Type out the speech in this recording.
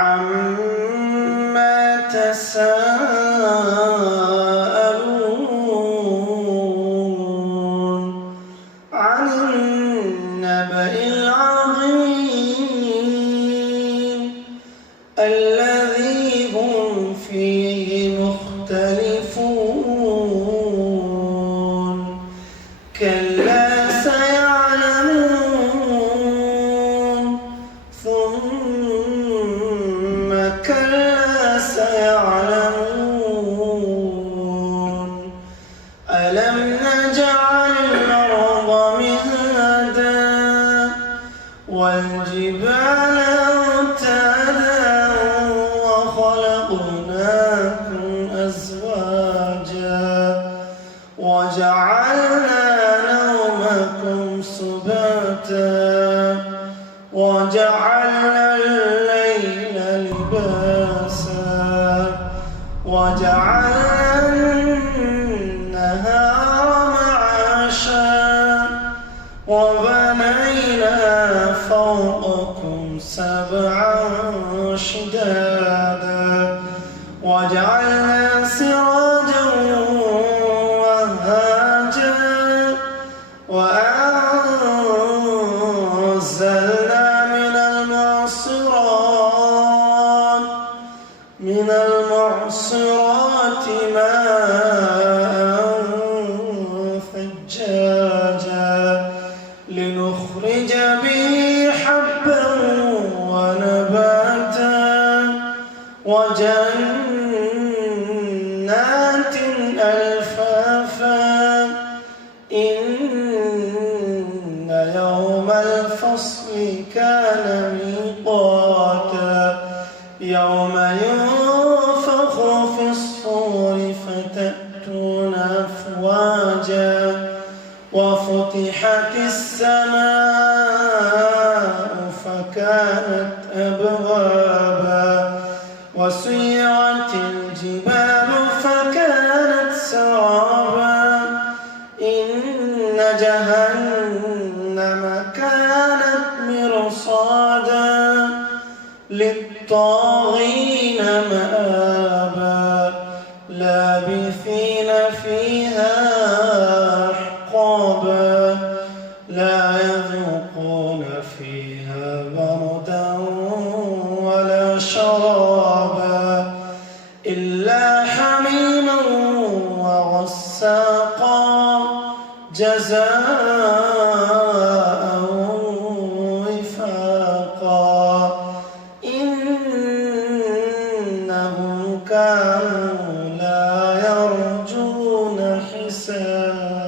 عما تساءلون عن النبأ العظيم الذي هم فيه مختلفون كلا سيعلمون ثم كلا سيعلمون ألم نجعل الأرض مهادا والجبال أوتادا وخلقناكم أزواجا وجعلنا نومكم سباتا وجعلنا الليل لباسا وجعلنا النهار معاشا وبنينا فوقكم سبعا شدادا وجعلنا سراجا وهاجا وأنزلنا من المعصرات ماء ثجاجا لنخرج به حبا ونباتا وجنات ألفافا إن يوم الفصل كان ميقاتا يوم ينفخ في الصور فتأتون أفواجا وفتحت السماء فكانت أبوابا وسيرت الجبال فكانت سرابا إن جهنم كانت مرصادا للطاغين مآبا لابثين فيها أحقابا لا يذوقون فيها بردا ولا شرابا إلا حميما وغساقا جزاء وفاقا إنهم كانوا لا يرجون حسابا.